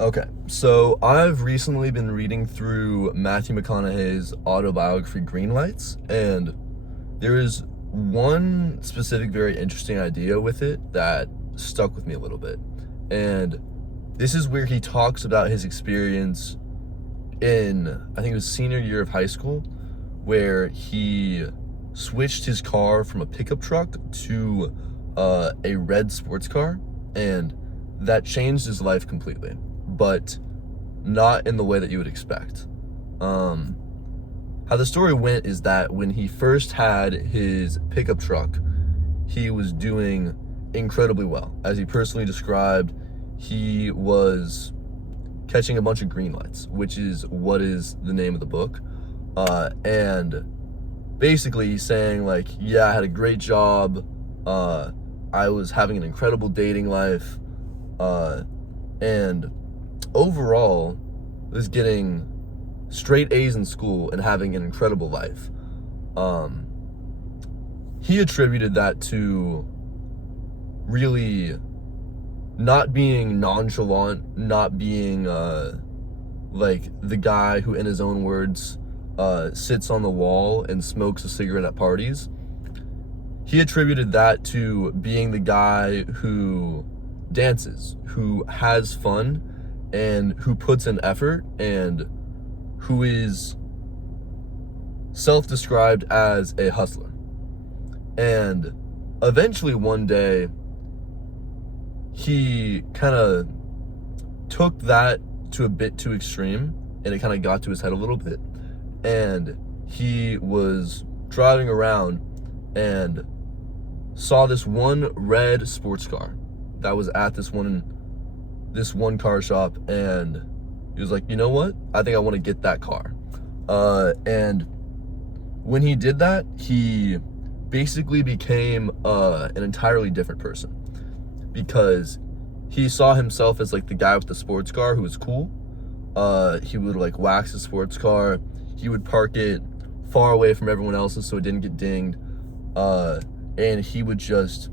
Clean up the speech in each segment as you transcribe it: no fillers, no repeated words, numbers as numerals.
Okay, so I've recently been reading through Matthew McConaughey's autobiography, Greenlights, and there is one specific, very interesting idea with it that stuck with me a little bit. And this is where he talks about his experience in, I think it was senior year of high school, where he switched his car from a pickup truck to a red sports car, and that changed his life completely, but not in the way that you would expect. Um, how the story went is that when he first had his pickup truck, he was doing incredibly well. As he personally described, he was catching a bunch of green lights, which is what is the name of the book. And basically he's saying like, yeah, I had a great job. I was having an incredible dating life. And overall was getting straight A's in school and having an incredible life. Um, he attributed that to really not being nonchalant, not being like the guy who, in his own words, sits on the wall and smokes a cigarette at parties. He attributed that to being the guy who dances, who has fun, and who puts in effort, and who is self-described as a hustler. And eventually one day, he kind of took that to a bit too extreme, and it kind of got to his head a little bit. And he was driving around and saw this one red sports car that was at this one car shop, and he was like, you know what? I think I want to get that car. And when he did that, he basically became an entirely different person, because he saw himself as like the guy with the sports car who was cool. He would like wax his sports car. He would park it far away from everyone else's so it didn't get dinged. And he would just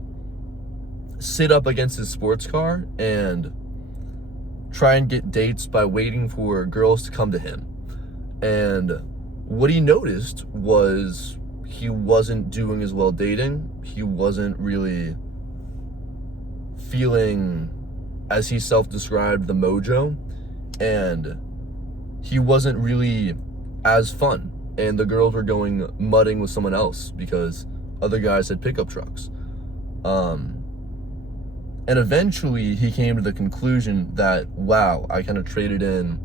sit up against his sports car and try and get dates by waiting for girls to come to him. And what he noticed was he wasn't doing as well dating. He wasn't really feeling, as he self-described, the mojo, and he wasn't really as fun, and the girls were going mudding with someone else because other guys had pickup trucks. And eventually he came to the conclusion that, wow, I kind of traded in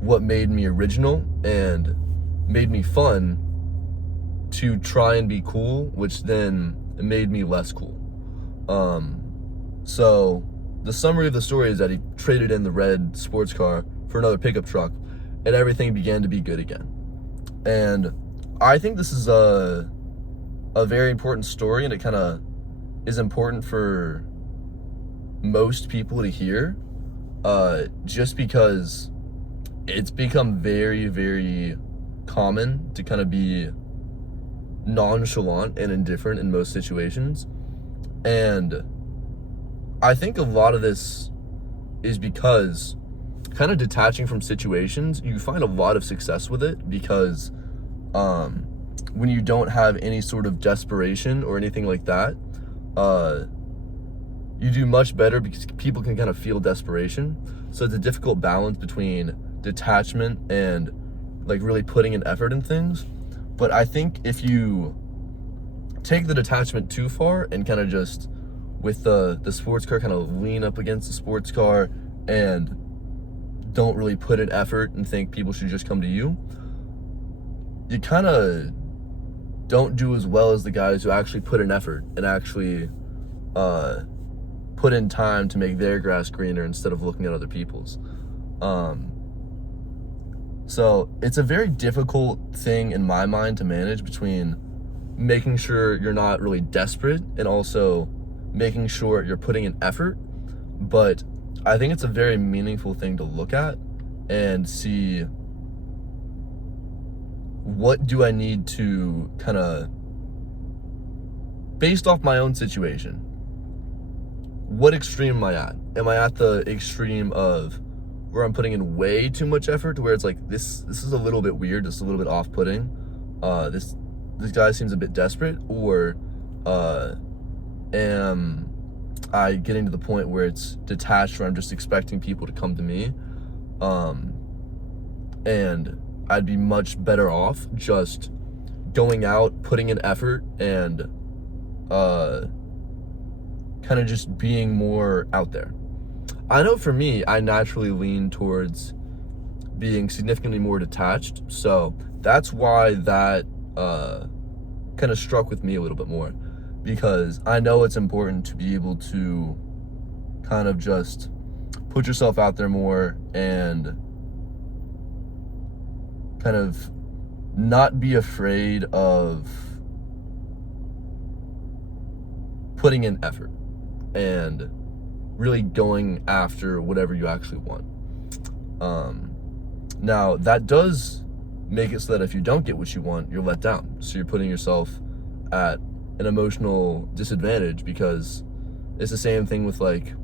what made me original and made me fun to try and be cool, which then made me less cool. So the summary of the story is that he traded in the red sports car for another pickup truck, and everything began to be good again. And I think this is a very important story, and it kind of is important for most people to hear, just because it's become very, very common to kind of be nonchalant and indifferent in most situations. And I think a lot of this is because kind of detaching from situations, you find a lot of success with it, because when you don't have any sort of desperation or anything like that, you do much better because people can kind of feel desperation. So it's a difficult balance between detachment and like really putting an effort in things. But I think if you take the detachment too far and kind of just with the sports car kind of lean up against the sports car and don't really put an effort and think people should just come to you, you kind of don't do as well as the guys who actually put an effort and actually put in time to make their grass greener instead of looking at other people's. So it's a very difficult thing in my mind to manage between making sure you're not really desperate and also making sure you're putting in effort. But I think it's a very meaningful thing to look at and see, what do I need to kind of, based off my own situation, what extreme am I at? Am I at the extreme of where I'm putting in way too much effort to where it's like, this is a little bit weird, just a little bit off-putting, this guy seems a bit desperate, or am I getting to the point where it's detached, where I'm just expecting people to come to me, and I'd be much better off just going out, putting in effort, and kind of just being more out there. I know for me, I naturally lean towards being significantly more detached, so that's why that kind of struck with me a little bit more, because I know it's important to be able to kind of just put yourself out there more and kind of not be afraid of putting in effort and really going after whatever you actually want. Now, that does make it so that if you don't get what you want, you're let down. So you're putting yourself at an emotional disadvantage, because it's the same thing with like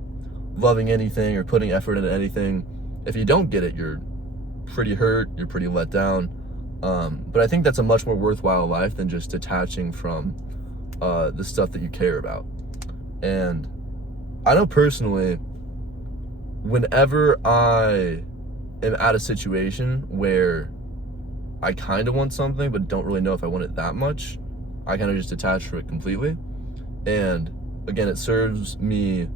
loving anything or putting effort into anything. If you don't get it, you're pretty hurt, you're pretty let down. But I think that's a much more worthwhile life than just detaching from the stuff that you care about. And I know personally, whenever I am at a situation where I kind of want something but don't really know if I want it that much, I kind of just detach from it completely. And again, it serves me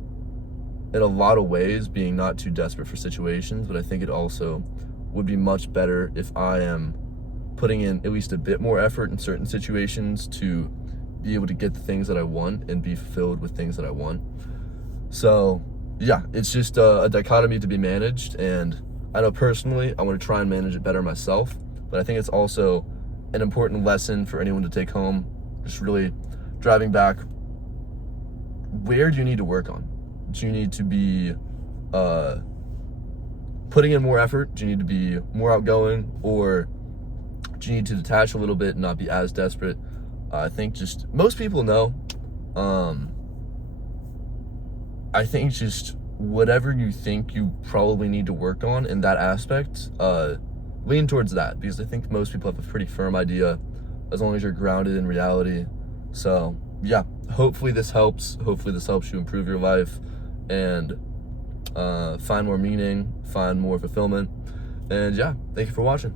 in a lot of ways, being not too desperate for situations, but I think it also would be much better if I am putting in at least a bit more effort in certain situations to be able to get the things that I want and be fulfilled with things that I want. So yeah, it's just a dichotomy to be managed, and I know personally I want to try and manage it better myself, but I think it's also an important lesson for anyone to take home, just really driving back. Where do you need to work on? Do you need to be putting in more effort? Do you need to be more outgoing? Or do you need to detach a little bit and not be as desperate? I think just most people know. I think just whatever you think you probably need to work on in that aspect, lean towards that, because I think most people have a pretty firm idea as long as you're grounded in reality. So yeah, hopefully this helps. Hopefully this helps you improve your life and find more meaning, find more fulfillment. And yeah, thank you for watching.